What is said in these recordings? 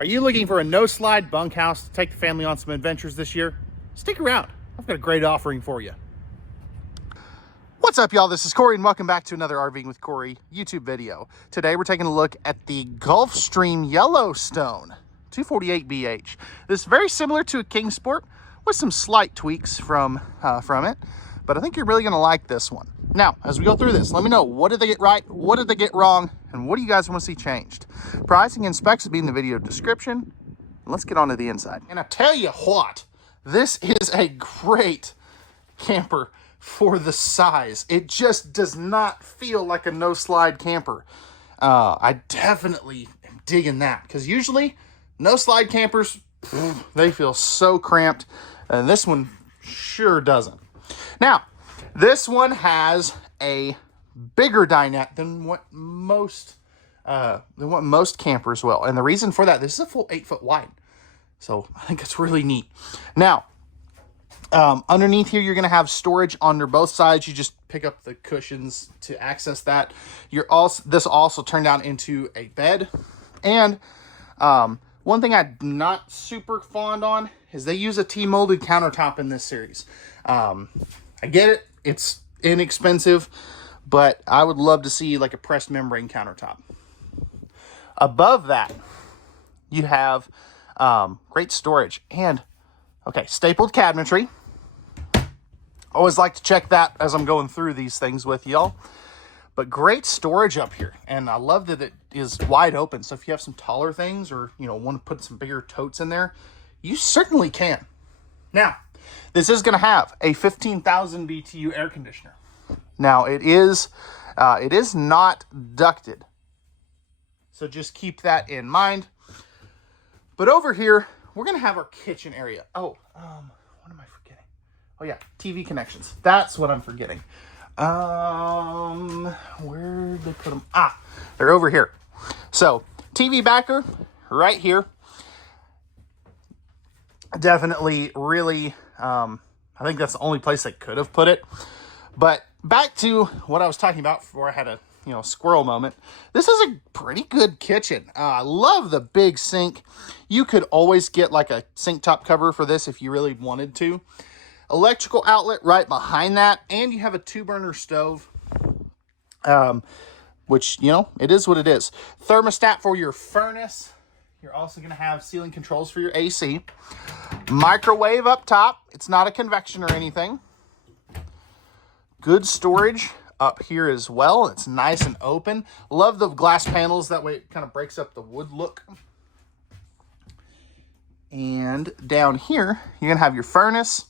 Are you looking for a no-slide bunkhouse to take the family on some adventures this year? Stick around. I've got a great offering for you. What's up, y'all? This is Cory, and welcome back to another RVing with Cory YouTube video. Today, we're taking a look at the Gulf Stream Yellowstone 248BH. This is very similar to a Kingsport with some slight tweaks from it, but I think you're really going to like this one. Now, as we go through this, let me know, what did they get right, what did they get wrong, and what do you guys want to see changed? Pricing and specs will be in the video description. Let's get on to the inside. And I tell you what, this is a great camper for the size. It just does not feel like a no-slide camper. I definitely am digging that, because usually no-slide campers, they feel so cramped, and this one sure doesn't. Now, this one has a bigger dinette than what most campers will. And the reason for that, this is a full 8 foot wide. So I think it's really neat. Now, underneath here, you're going to have storage under both sides. You just pick up the cushions to access that. This will also turn down into a bed. And one thing I'm not super fond on is they use a T-molded countertop in this series. I get it. It's inexpensive, but I would love to see like a pressed membrane countertop. Above that, you have great storage and, okay, stapled cabinetry. Always like to check that as I'm going through these things with y'all. But great storage up here, and I love that it is wide open. So if you have some taller things, or want to put some bigger totes in there, you certainly can. Now, this is going to have a 15,000 BTU air conditioner. Now, it is not ducted, so just keep that in mind. But over here, we're going to have our kitchen area. Oh, what am I forgetting? Oh yeah, TV connections. That's what I'm forgetting. Where did they put them? Ah, they're over here. So, TV backer right here. Definitely really, I think that's the only place they could have put it. But back to what I was talking about before I had a squirrel moment. This is a pretty good kitchen. I love the big sink. You could always get like a sink top cover for this if you really wanted to. Electrical outlet right behind that, and you have a 2-burner stove, which, it is what it is. Thermostat for your furnace. You're also going to have ceiling controls for your AC. Microwave up top. It's not a convection or anything. Good storage up here as well. It's nice and open. Love the glass panels. That way it kind of breaks up the wood look. And down here, you're going to have your furnace.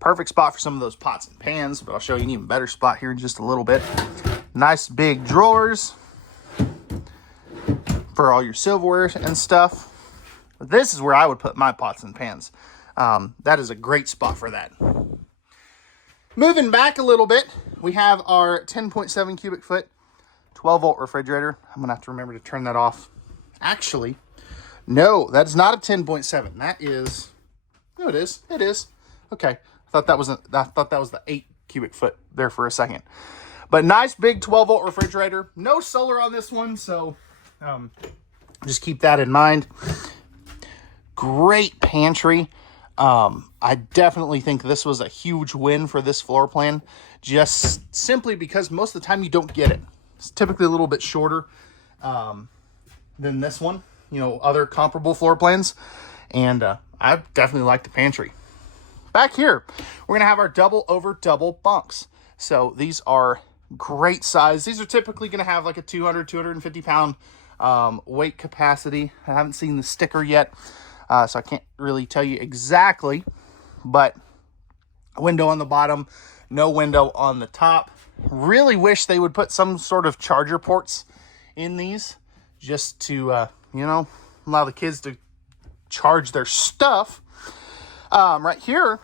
Perfect spot for some of those pots and pans, but I'll show you an even better spot here in just a little bit. Nice big drawers for all your silverware and stuff. But this is where I would put my pots and pans. That is a great spot for that. Moving back a little bit, we have our 10.7 cubic foot, 12 volt refrigerator. I'm gonna have to remember to turn that off. Actually, no, that's not a 10.7. That is, no, it is. It is. Okay, I thought that was the 8 cubic foot there for a second. But nice big 12 volt refrigerator. No solar on this one, so just keep that in mind. Great pantry. I definitely think this was a huge win for this floor plan, just simply because most of the time you don't get it. It's typically a little bit shorter than this one, other comparable floor plans. And I definitely like the pantry. Back here, we're going to have our double over double bunks. So these are great size. These are typically going to have like a 250 pound weight capacity. I haven't seen the sticker yet, so I can't really tell you exactly, but a window on the bottom, no window on the top. Really wish they would put some sort of charger ports in these, just to allow the kids to charge their stuff. Right here,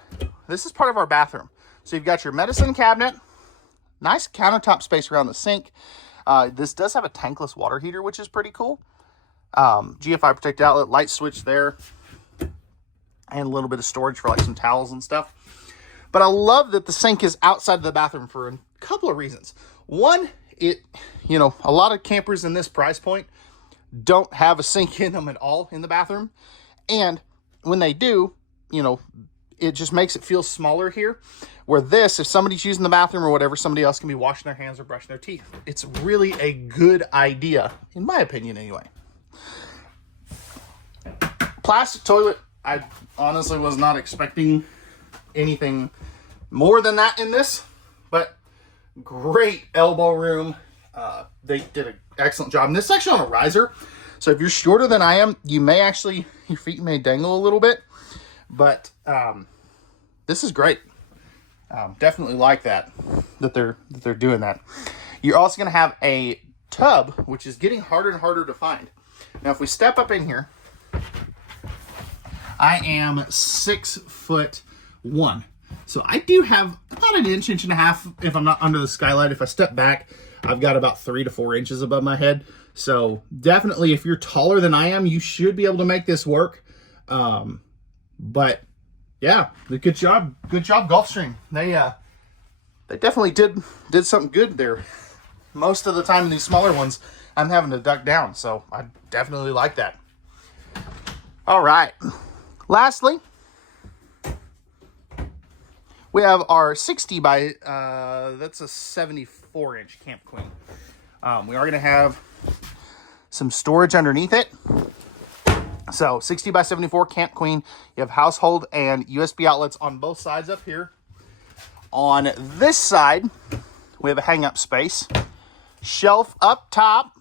this is part of our bathroom. So you've got your medicine cabinet, nice countertop space around the sink. This does have a tankless water heater, which is pretty cool. GFI protected outlet, light switch there, and a little bit of storage for like some towels and stuff. But I love that the sink is outside of the bathroom for a couple of reasons. One, a lot of campers in this price point don't have a sink in them at all in the bathroom. And when they do, you know, it just makes it feel smaller here. Where this, if somebody's using the bathroom or whatever, somebody else can be washing their hands or brushing their teeth. It's really a good idea, in my opinion anyway. Plastic toilet, I honestly was not expecting anything more than that in this, but great elbow room. They did an excellent job. And this is actually on a riser, so if you're shorter than I am, you may actually, your feet may dangle a little bit, but this is great. Definitely like that they're doing that. You're also going to have a tub, which is getting harder and harder to find. Now, if we step up in here, I am 6'1". So I do have about an inch and a half if I'm not under the skylight. If I step back, I've got about 3 to 4 inches above my head. So definitely, if you're taller than I am, you should be able to make this work. But yeah, good job, Gulf Stream. They definitely did something good there. Most of the time in these smaller ones, I'm having to duck down, so I definitely like that. All right. Lastly, we have our 60 by, that's a 74-inch Camp Queen. We are going to have some storage underneath it. So 60 by 74 Camp Queen. You have household and USB outlets on both sides up here. On this side, we have a hang-up space. Shelf up top.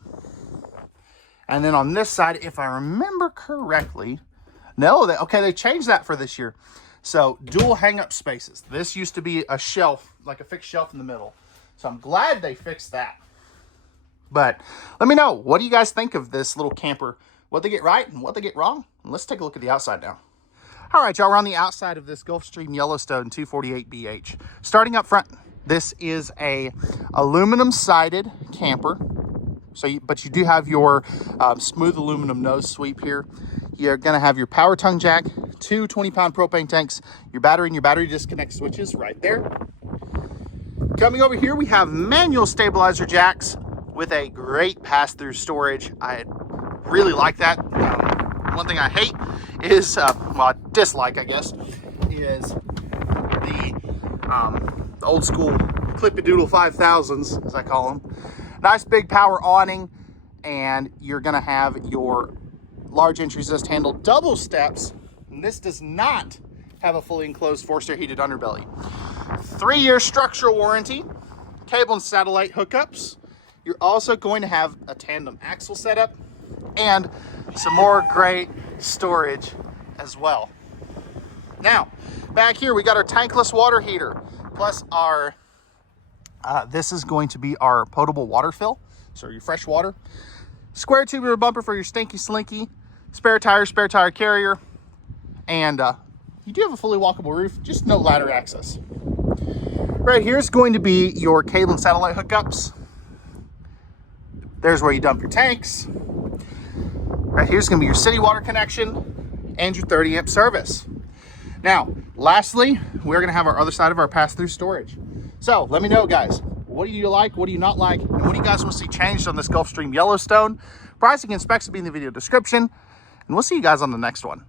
And then on this side, if I remember correctly, they changed that for this year. So dual hang-up spaces. This used to be a shelf, like a fixed shelf in the middle. So I'm glad they fixed that. But let me know, what do you guys think of this little camper? What they get right and what they get wrong? And let's take a look at the outside now. All right, y'all, we're on the outside of this Gulf Stream Yellowstone 248BH. Starting up front, this is a aluminum sided camper. But you do have your smooth aluminum nose sweep here. You're gonna have your power tongue jack, 2 20-pound propane tanks, your battery and your battery disconnect switches right there. Coming over here, we have manual stabilizer jacks with a great pass-through storage. I really like that. One thing I hate is, dislike, I guess, is the old school Clip-A-Doodle 5000s, as I call them. Nice big power awning, and you're gonna have your large entry resist handle double steps. And this does not have a fully enclosed forced air heated underbelly. 3-year structural warranty, cable and satellite hookups. You're also going to have a tandem axle setup and some more great storage as well. Now, back here we got our tankless water heater, plus our this is going to be our potable water fill, so your fresh water. Square tubular bumper for your stinky slinky, spare tire carrier, and you do have a fully walkable roof, just no ladder access. Right here is going to be your cable and satellite hookups. There's where you dump your tanks. Right here's going to be your city water connection and your 30 amp service. Now, lastly, we're going to have our other side of our pass-through storage. So let me know, guys, what do you like, what do you not like, and what do you guys want to see changed on this Gulf Stream Yellowstone? Pricing and specs will be in the video description, and we'll see you guys on the next one.